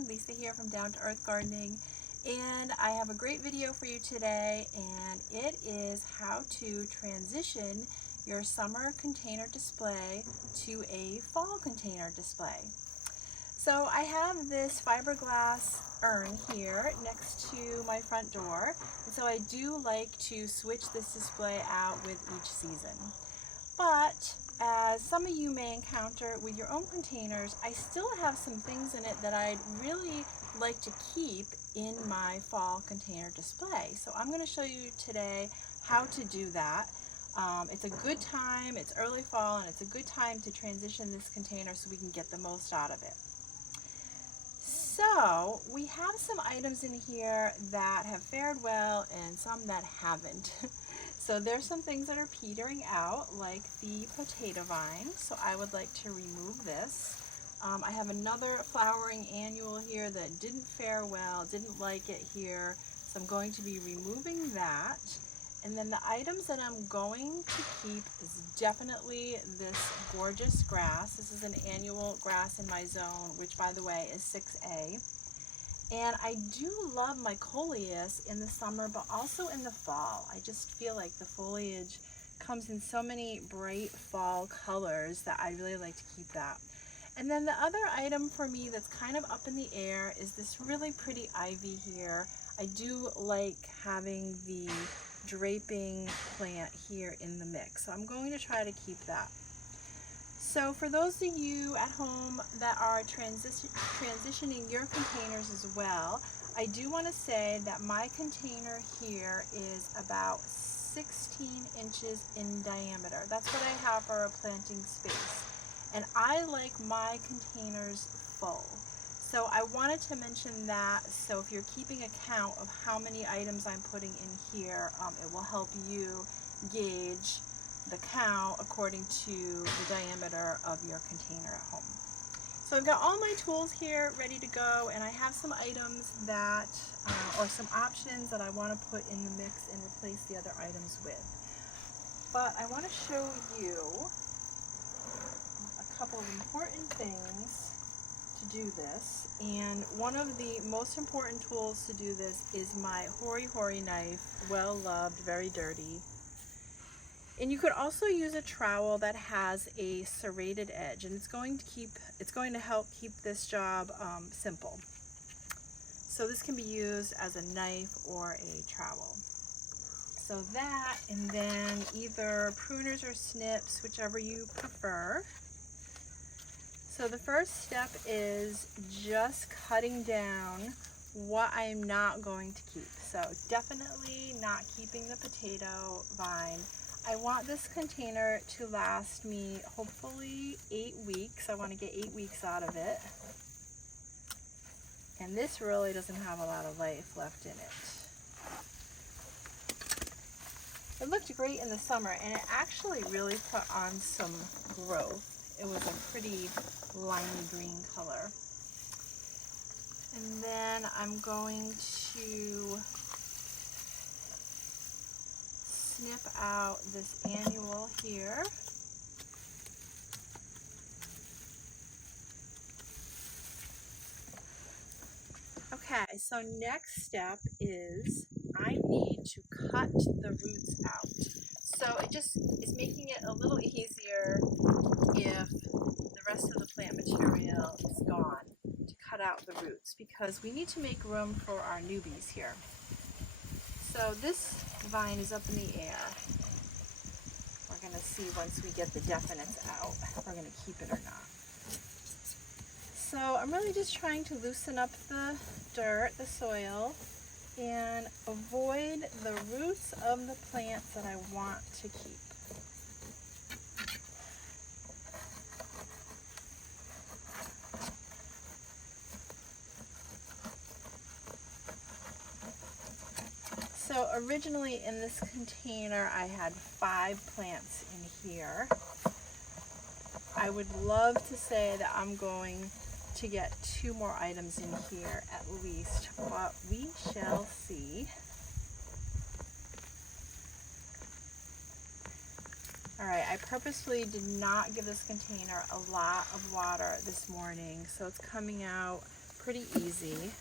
everyone, Lisa here from Down to Earth Gardening, and I have a great video for you today, and it is how to transition your summer container display to a fall container display. So I have this fiberglass urn here next to my front door, and so I do like to switch this display out with each season. But as some of you may encounter with your own containers, I still have some things in it that I'd really like to keep in my fall container display. So I'm going to show you today how to do that. It's a good time, it's early fall, and it's a good time to transition this container so we can get the most out of it. So we have some items in here that have fared well and some that haven't. So there's some things that are petering out, like the potato vine, so I would like to remove this. I have another flowering annual here that didn't fare well, didn't like it here, so I'm going to be removing that. And then the items that I'm going to keep is definitely this gorgeous grass. This is an annual grass in my zone, which by the way is 6A. And I do love my coleus in the summer, but also in the fall. I just feel like the foliage comes in so many bright fall colors that I really like to keep that. And then the other item for me that's kind of up in the air is this really pretty ivy here. I do like having the draping plant here in the mix, so I'm going to try to keep that. So for those of you at home that are transitioning your containers as well, I do want to say that my container here is about 16 inches in diameter. That's what I have for a planting space. And I like my containers full. So I wanted to mention that, so if you're keeping a count of how many items I'm putting in here, it will help you gauge the count according to the diameter of your container at home. So I've got all my tools here ready to go, and I have some items that, or some options that I want to put in the mix and replace the other items with. But I want to show you a couple of important things to do this, and one of the most important tools to do this is my Hori Hori knife, well loved, very dirty. And you could also use a trowel that has a serrated edge, and it's going to help keep this job simple. So this can be used as a knife or a trowel. So that, and then either pruners or snips, whichever you prefer. So the first step is just cutting down what I'm not going to keep. So definitely not keeping the potato vine. I want this container to last me hopefully 8 weeks. I want to get 8 weeks out of it. And this really doesn't have a lot of life left in it. It looked great in the summer, and it actually really put on some growth. It was a pretty limey green color. And then I'm going to snip out this annual here. Okay, so next step is I need to cut the roots out. So it just is making it a little easier if the rest of the plant material is gone to cut out the roots, because we need to make room for our newbies here. So this vine is up in the air. We're going to see once we get the definites out if we're going to keep it or not. So I'm really just trying to loosen up the dirt, the soil, and avoid the roots of the plants that I want to keep. So originally in this container I had 5 plants in here. I would love to say that I'm going to get 2 more items in here at least, but we shall see. Alright, I purposely did not give this container a lot of water this morning, so it's coming out pretty easy.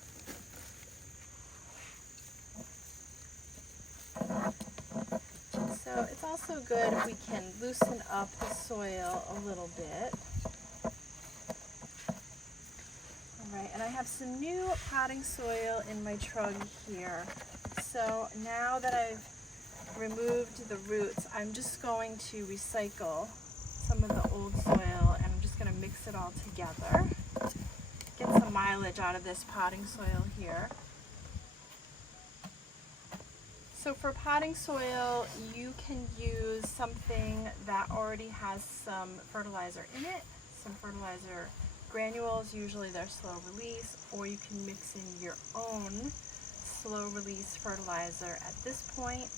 So it's also good if we can loosen up the soil a little bit. All right, and I have some new potting soil in my trug here. So now that I've removed the roots, I'm just going to recycle some of the old soil, and I'm just going to mix it all together. Get some mileage out of this potting soil here. So for potting soil, you can use something that already has some fertilizer in it, some fertilizer granules, usually they're slow release, or you can mix in your own slow release fertilizer at this point.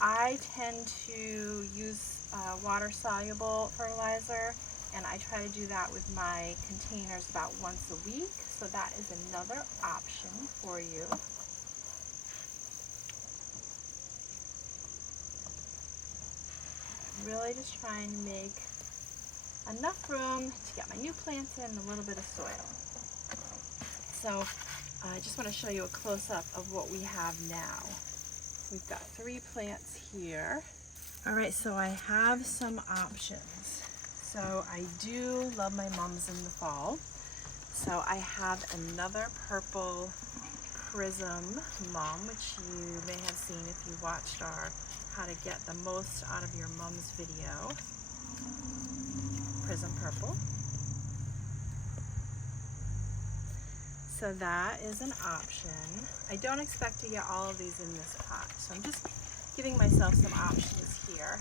I tend to use water soluble fertilizer, and I try to do that with my containers about once a week, so that is another option for you. Really just trying to make enough room to get my new plants in, a little bit of soil. So I just want to show you a close-up of what we have now. We've got 3 plants here. All right, so I have some options. So I do love my mums in the fall. So I have another purple prism mum, which you may have seen if you watched our How to Get the Most Out of Your Mums video. Prism purple. So that is an option. I don't expect to get all of these in this pot, so I'm just giving myself some options here.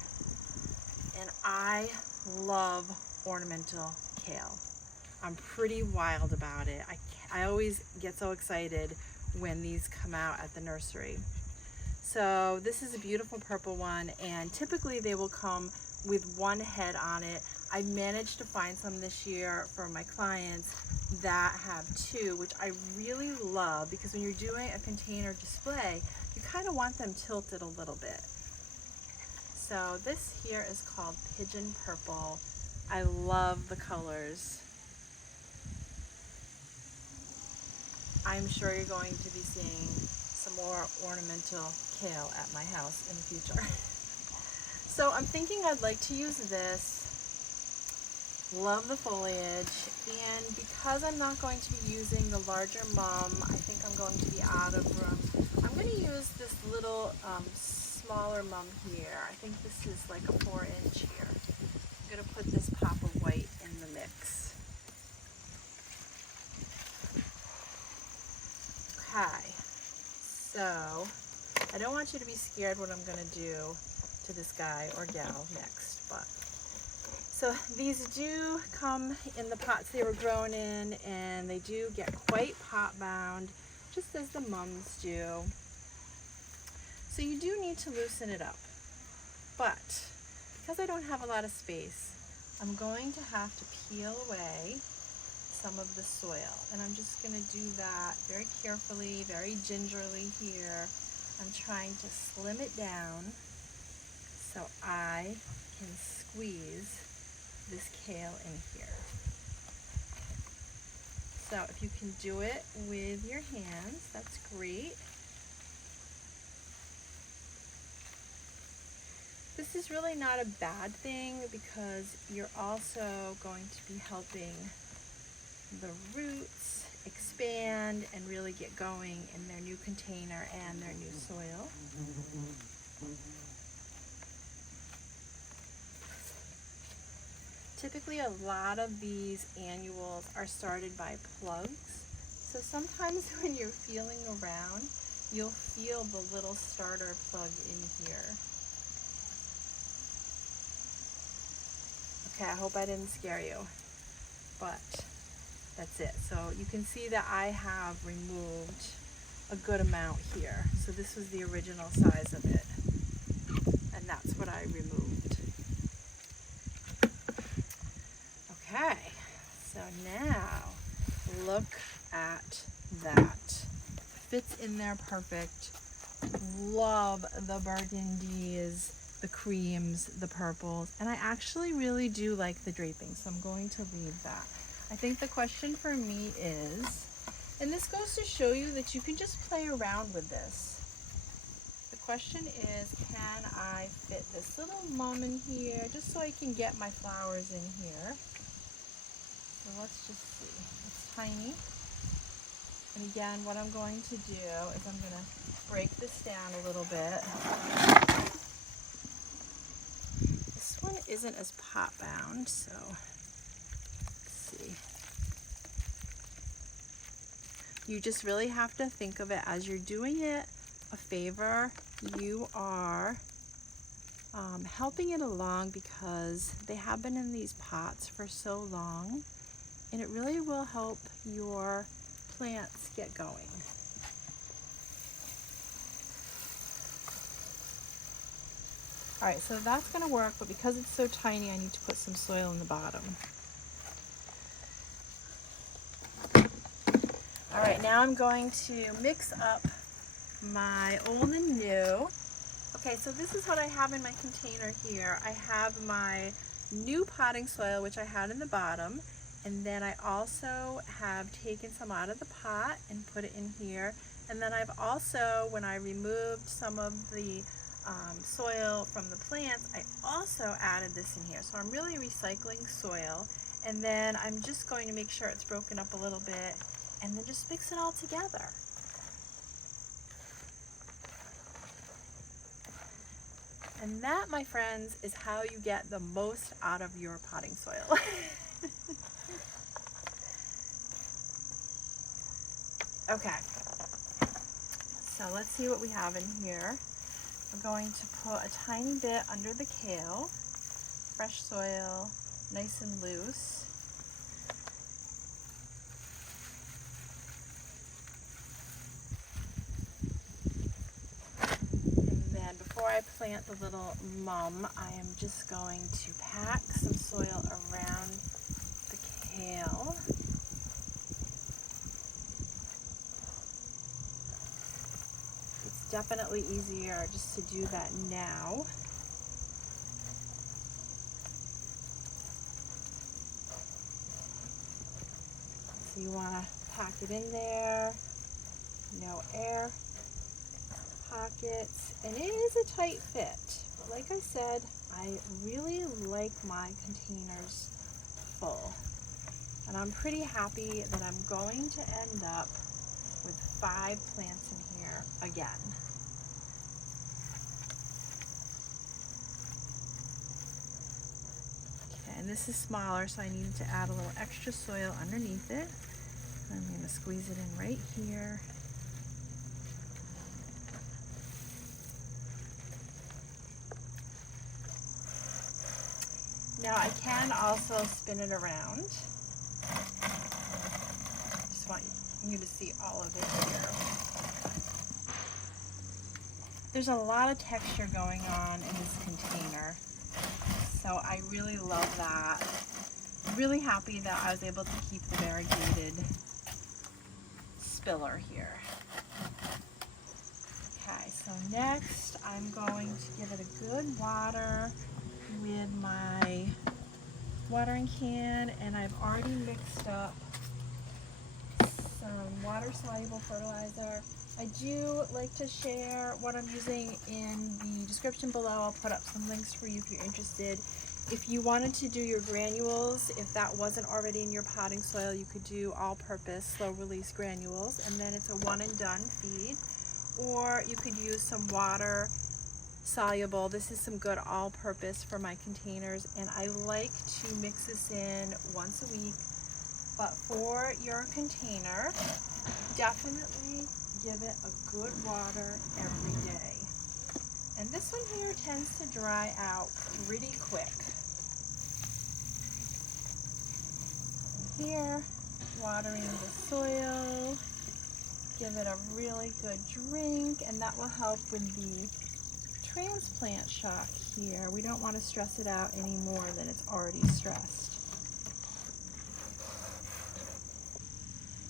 And I love ornamental kale. I'm pretty wild about it. I always get so excited when these come out at the nursery. So this is a beautiful purple one, and typically they will come with one head on it. I managed to find some this year for my clients that have 2, which I really love, because when you're doing a container display, you kind of want them tilted a little bit. So this here is called Pigeon Purple. I love the colors. I'm sure you're going to be seeing some more ornamental kale at my house in the future. So I'm thinking I'd like to use this. Love the foliage, and because I'm not going to be using the larger mum, I think I'm going to be out of room. I'm going to use this little smaller mum here. I think this is like a 4-inch here. I'm going to put this pop of white in the mix. Okay, so I don't want you to be scared what I'm going to do to this guy or gal next, but so these do come in the pots they were grown in, and they do get quite pot bound, just as the mums do. So you do need to loosen it up. But because I don't have a lot of space, I'm going to have to peel away some of the soil. And I'm just going to do that very carefully, very gingerly here. I'm trying to slim it down so I can squeeze this kale in here. So if you can do it with your hands, that's great. This is really not a bad thing, because you're also going to be helping the roots expand and really get going in their new container and their new soil. Typically a lot of these annuals are started by plugs. So sometimes when you're feeling around, you'll feel the little starter plug in here. Okay, I hope I didn't scare you, but that's it. So you can see that I have removed a good amount here. So this was the original size of it, and that's what I removed. Okay, so now look at that. Fits in there perfect. Love the burgundies, the creams, the purples, and I actually really do like the draping, so I'm going to leave that. I think the question for me is, And this goes to show you that you can just play around with this. The question is, can I fit this little mum in here just so I can get my flowers in here? So let's just see. It's tiny. And again, what I'm going to do is I'm going to break this down a little bit. This one isn't as pot bound, so let's see. You just really have to think of it as you're doing it a favor. You are helping it along because they have been in these pots for so long, and it really will help your plants get going. All right, so that's going to work, but because it's so tiny, I need to put some soil in the bottom. All right, now I'm going to mix up my old and new. Okay, so this is what I have in my container here. I have my new potting soil, which I had in the bottom, and then I also have taken some out of the pot and put it in here. And then I've also, when I removed some of the soil from the plants, I also added this in here. So I'm really recycling soil, and then I'm just going to make sure it's broken up a little bit and then just mix it all together. And that, my friends, is how you get the most out of your potting soil. Okay, so let's see what we have in here. We're going to put a tiny bit under the kale, fresh soil, nice and loose. Before I plant the little mum, I am just going to pack some soil around the kale. It's definitely easier just to do that now. So you want to pack it in there, no air pockets, and it is a tight fit, but like I said, I really like my containers full, and I'm pretty happy that I'm going to end up with 5 plants in here again. Okay, and this is smaller, so I needed to add a little extra soil underneath it. I'm going to squeeze it in right here. Now I can also spin it around. Just want you to see all of it here. There's a lot of texture going on in this container, so I really love that. I'm really happy that I was able to keep the variegated spiller here. Okay, so next I'm going to give it a good water with my watering can, and I've already mixed up some water-soluble fertilizer. I do like to share what I'm using in the description below. I'll put up some links for you if you're interested. If you wanted to do your granules, if that wasn't already in your potting soil, you could do all-purpose slow-release granules, and then it's a one-and-done feed. Or you could use some water soluble. This is some good all-purpose for my containers, and I like to mix this in once a week. But for your container, definitely give it a good water every day. And this one here tends to dry out pretty quick. And here, watering the soil, give it a really good drink, and that will help with the transplant shock here. We don't want to stress it out any more than it's already stressed.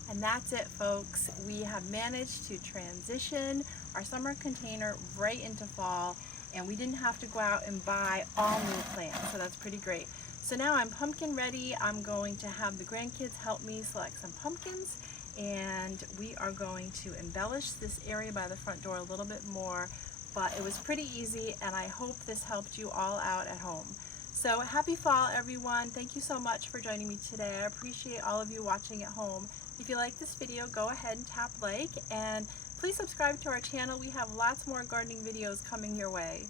And that's it, folks. We have managed to transition our summer container right into fall, and we didn't have to go out and buy all new plants, so that's pretty great. So now I'm pumpkin ready. I'm going to have the grandkids help me select some pumpkins, and we are going to embellish this area by the front door a little bit more, but it was pretty easy, and I hope this helped you all out at home. So happy fall, everyone. Thank you so much for joining me today. I appreciate all of you watching at home. If you like this video, go ahead and tap like, and please subscribe to our channel. We have lots more gardening videos coming your way.